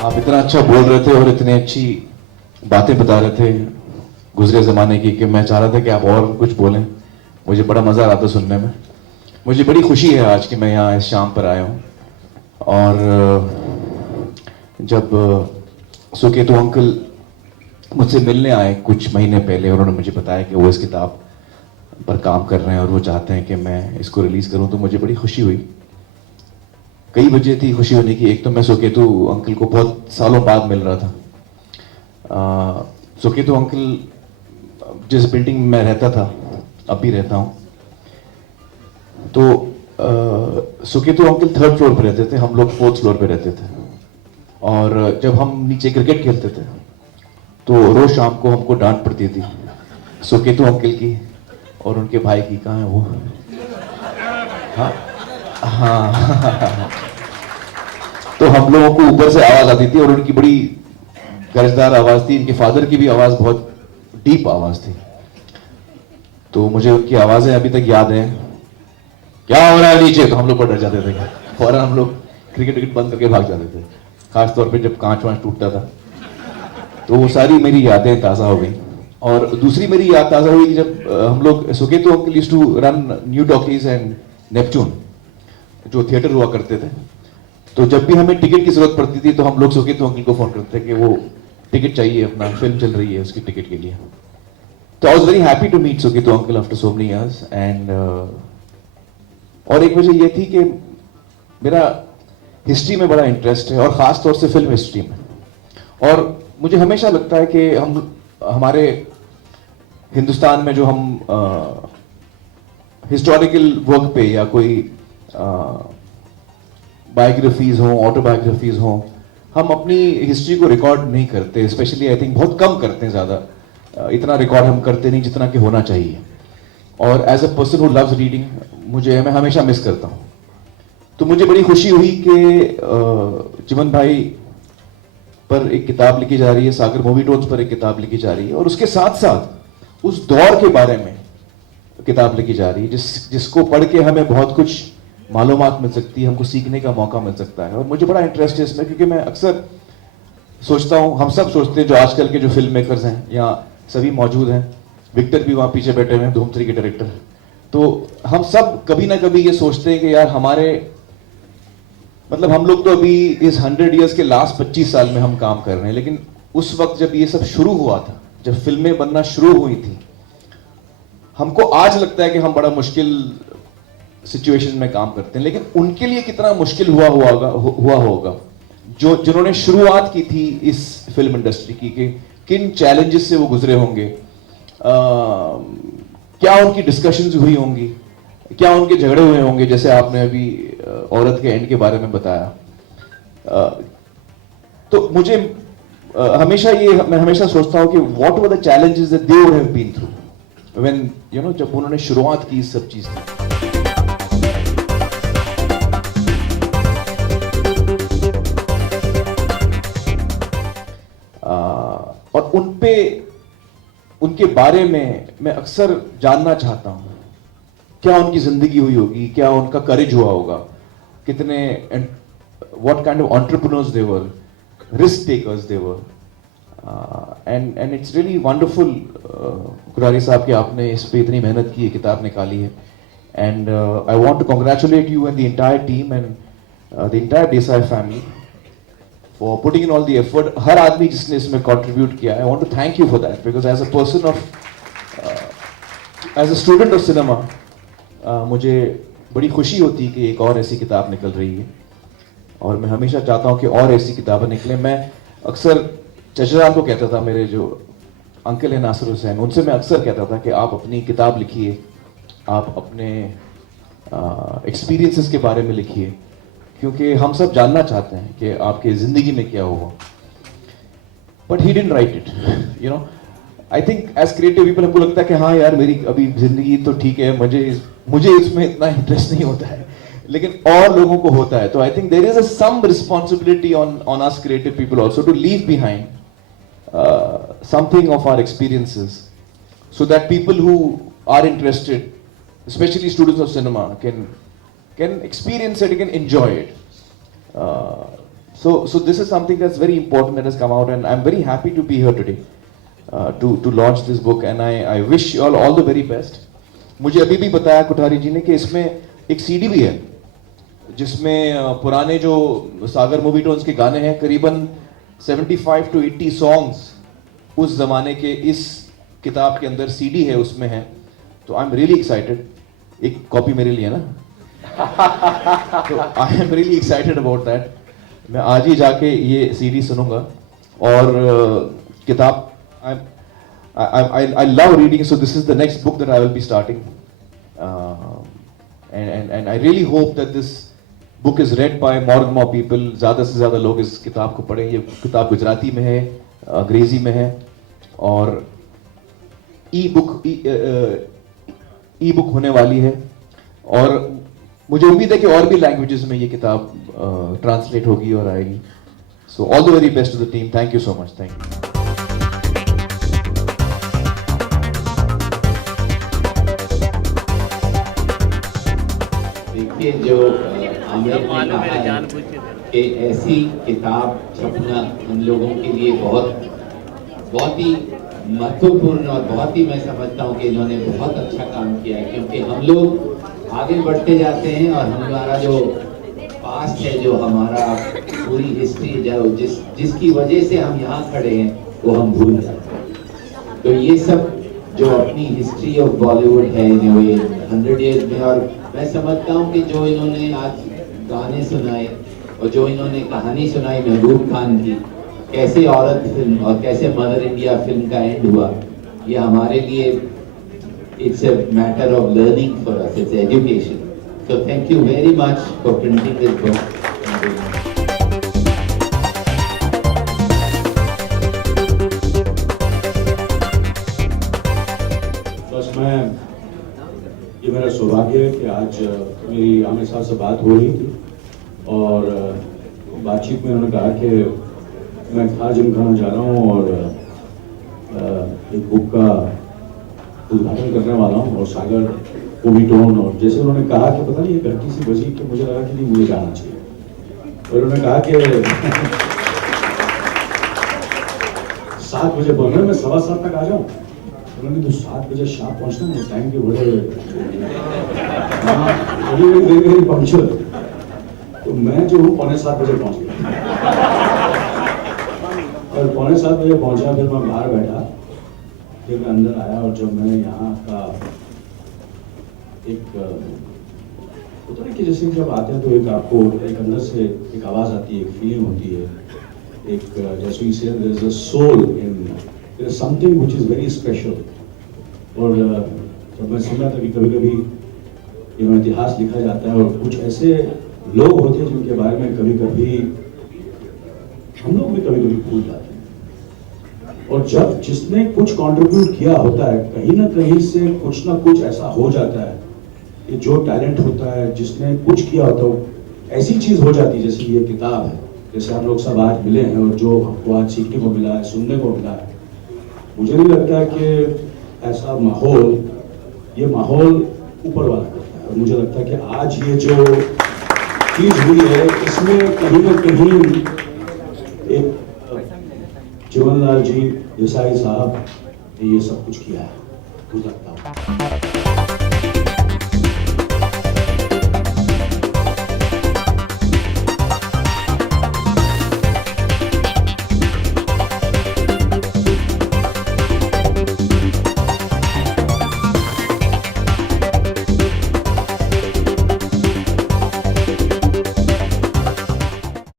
आप इतना अच्छा बोल रहे थे और इतनी अच्छी बातें बता रहे थे गुजरे ज़माने की कि मैं चाह रहा था कि आप और कुछ बोलें। मुझे बड़ा मज़ा आ रहा था सुनने में। मुझे बड़ी खुशी है आज कि मैं यहाँ इस शाम पर आया हूँ। और जब सुकेतु अंकल मुझसे मिलने आए कुछ महीने पहले, उन्होंने मुझे बताया कि वो इस किताब पर काम कर रहे हैं और वो चाहते हैं कि मैं इसको रिलीज़ करूँ, तो मुझे बड़ी खुशी हुई। कई वजह थी खुशी होने की। एक तो मैं सुकेतु अंकल को बहुत सालों बाद मिल रहा था। सुकेतु अंकल जिस बिल्डिंग में मैं रहता था, अब भी रहता हूँ, तो सुकेतु अंकल 3rd फ्लोर पे रहते थे, हम लोग 4th फ्लोर पे रहते थे। और जब हम नीचे क्रिकेट खेलते थे तो रोज शाम को हमको डांट पड़ती थी सुकेतु अंकल की और उनके भाई की। कहाँ है वो? हाँ हाँ तो हम लोगों को ऊपर से आवाज आती थी और उनकी बड़ी गरजदार आवाज थी। इनके फादर की भी आवाज बहुत डीप आवाज थी। तो मुझे उनकी आवाजें अभी तक याद हैं। क्या हो रहा है नीचे? तो हम लोग डर जाते थे, फौरन हम लोग क्रिकेट बंद करके भाग जाते थे, खास तौर पे जब कांच वांच टूटता था। तो वो सारी मेरी यादें ताज़ा हो गई। और दूसरी मेरी याद ताज़ा हुई कि जब हम लोग Suketu uncle used to run New Talkies and Neptune, जो थिएटर हुआ करते थे। तो जब भी हमें टिकट की जरूरत पड़ती थी तो हम लोग सुकेतु अंकल को फोन करते थे कि वो टिकट चाहिए, अपना फिल्म चल रही है उसकी टिकट के लिए। तो I was very happy to meet Suketu uncle after so many years. And और एक वजह यह थी कि मेरा हिस्ट्री में बड़ा इंटरेस्ट है और ख़ास तौर से फिल्म हिस्ट्री में। और मुझे हमेशा लगता है कि हमारे हिंदुस्तान में जो हम हिस्टोरिकल वर्क पे या कोई बायोग्राफीज हों, ऑटोबायोग्राफीज हों, हम अपनी हिस्ट्री को रिकॉर्ड नहीं करते। स्पेशली आई थिंक बहुत कम करते हैं, ज़्यादा इतना रिकॉर्ड हम करते नहीं जितना कि होना चाहिए। और as a person who loves reading, मैं हमेशा मिस करता हूँ। तो मुझे बड़ी खुशी हुई कि चिमन भाई पर एक किताब लिखी जा रही है, सागर मूवी टोन्स पर एक किताब लिखी जा रही है, और उसके साथ साथ उस दौर के बारे में किताब लिखी जा रही है जिसको पढ़ के हमें बहुत कुछ मालूमात मिल सकती है, हमको सीखने का मौका मिल सकता है। और मुझे बड़ा इंटरेस्ट है इसमें, क्योंकि मैं अक्सर सोचता हूँ, हम सब सोचते हैं, जो आजकल के जो फिल्म मेकर्स हैं यहाँ सभी मौजूद हैं, विक्टर भी वहाँ पीछे बैठे हुए हैं, धूम 3 के डायरेक्टर। तो हम सब कभी ना कभी ये सोचते हैं कि यार हमारे मतलब हम लोग तो अभी इस 100 ईयर्स के लास्ट 25 साल में हम काम कर रहे हैं, लेकिन उस वक्त जब ये सब शुरू हुआ था, जब फिल्में बनना शुरू हुई थी, हमको आज लगता है कि हम बड़ा मुश्किल सिचुएशन में काम करते हैं, लेकिन उनके लिए कितना मुश्किल हुआ होगा जो जिन्होंने शुरुआत की थी इस फिल्म इंडस्ट्री की, कि किन चैलेंजेस से वो गुजरे होंगे, क्या उनकी डिस्कशंस हुई होंगी, क्या उनके झगड़े हुए होंगे, जैसे आपने अभी औरत के एंड के बारे में बताया। तो मुझे मैं हमेशा सोचता हूं कि what were the challenges that they would have been through when जब उन्होंने शुरुआत की इस सब चीज की। और उनके बारे में मैं अक्सर जानना चाहता हूं। क्या उनकी जिंदगी हुई होगी, क्या उनका करेज हुआ होगा, कितने what kind of entrepreneurs they were, risk takers they were. And it's really wonderful Kurari साहब कि आपने इस पे इतनी मेहनत की है, किताब निकाली है। And I want to congratulate you and the entire team and the entire Desai family for putting in all the effort. हर आदमी जिसने इसमें contribute किया, I want to thank you for that, because as a person of, as a student of cinema, मुझे बड़ी खुशी होती है कि एक और ऐसी किताब निकल रही है, और मैं हमेशा चाहता हूँ कि और ऐसी किताबें निकलें। मैं अक्सर चचा को कहता था, मेरे जो अंकल हैं नासिर हुसैन, उनसे मैं अक्सर कहता था कि आप अपनी किताब लिखिए, आप अपने एक्सपीरियंसेस के बारे में लिखिए, क्योंकि हम सब जानना चाहते हैं कि आपकी जिंदगी में क्या हुआ। But he didn't write it. I think as creative people हमको लगता है कि हाँ यार मेरी अभी जिंदगी तो ठीक है, मुझे इसमें इतना इंटरेस्ट नहीं होता है, लेकिन और लोगों को होता है। तो I think there is a some responsibility on us creative people also to leave behind something of our experiences, so that people who are interested, specially students of cinema, can experience it, can enjoy it. So this is something that's very important that has come out, and I'm very happy to be here today to launch this book, and I wish you all the very best. मुझे अभी भी बताया कुठारी जी ने कि इसमें एक CD भी है जिसमें पुराने जो सागर मूवी टोन्स के गाने हैं, करीबन 75 to 80 सॉन्ग्स उस जमाने के इस किताब के अंदर सीडी है, उसमें है. तो आई एम रियली एक्साइटेड. एक कॉपी मेरे लिए ना. तो I am really excited about that. मैं आज ही जाके ये सीडी सुनूंगा. और किताब I love reading, so this is the next book that I will be starting, and I really hope that this book is read by more and more people. ज़्यादा से ज़्यादा लोग इस किताब को पढ़ें. ये किताब गुजराती में है, अंग्रेजी में है, और ई बुक होने वाली है. और मुझे उम्मीद है कि और भी लैंग्वेजेस में ये किताब ट्रांसलेट होगी और आएगी. So all the very best to the team. Thank you so much. Thank you. देखिए, जो आमिर ने कहा है कि ऐसी किताब छपना हम लोगों के लिए बहुत ही महत्वपूर्ण, और बहुत ही, मैं समझता हूँ कि इन्होंने बहुत अच्छा काम किया है. क्योंकि हम लोग आगे बढ़ते जाते हैं और हमारा जो पास्ट है, जो हमारा पूरी हिस्ट्री, जो जिसकी वजह से हम यहाँ खड़े हैं, वो हम भूल जाते हैं. तो ये सब जो अपनी हिस्ट्री ऑफ बॉलीवुड है इन 100 ईयर्स में, और मैं समझता हूँ कि जो इन्होंने आज गाने सुनाए और जो इन्होंने कहानी सुनाई महबूब खान की, कैसे औरत फिल्म और कैसे मदर इंडिया फिल्म का एंड हुआ, ये हमारे लिए it's a matter of learning for us, it's education. So thank you very much for printing this book. बस ये मेरा सौभाग्य है कि आज मेरी आमिर साहब से बात हो रही थी, और बातचीत में उन्होंने कहा कि मैं खाजिम खाना जा रहा हूँ और एक बुक का उद्घाटन करने वाला हूँ, और सागर मूवी टोन. और जैसे उन्होंने कहा कि पता नहीं ये घंटी सी बजी, कि मुझे लगा कि नहीं, मुझे जाना चाहिए. और उन्होंने कहा कि 7 बजे बोल रहे, मैं 7:15 तक आ जाऊँ. उन्होंने तो 7 बजे शाम पहुँचना है, टाइम के बड़े पंक्चर. तो मैं जो हूँ 6:45 बजे पहुँच गया, और 6:45 बजे पहुँचा. फिर मैं बाहर बैठा, फिर मैं अंदर आया, और जब मैं यहाँ का एक होता है कि जैसे जब आते हैं तो एक आपको एक अंदर से एक आवाज़ आती है, एक फीलिंग होती है, एक जैसे ही से there is a soul in, there is something which is very special. और जब मैं सुना था कि कभी कभी इतिहास लिखा जाता है, और कुछ ऐसे लोग होते हैं जिनके बारे में कभी कभी हम लोग भी कभी भूल जाते हैं. और जब जिसने कुछ कंट्रीब्यूट किया होता है, कहीं ना कहीं से कुछ ना कुछ ऐसा हो जाता है कि जो टैलेंट होता है, जिसने कुछ किया होता है, ऐसी चीज हो जाती है. जैसे ये किताब है, जैसे हम लोग सब आज मिले हैं, और जो हमको आज सीखने को मिला है, सुनने को मिला है, मुझे नहीं लगता है कि ऐसा माहौल, ये माहौल ऊपर वाला करता है. और मुझे लगता है कि आज ये जो चीज हुई है, इसमें कहीं ना कहीं एक जीवनलाल जी देसाई साहब ने ये सब कुछ किया है, मुझे लगता है.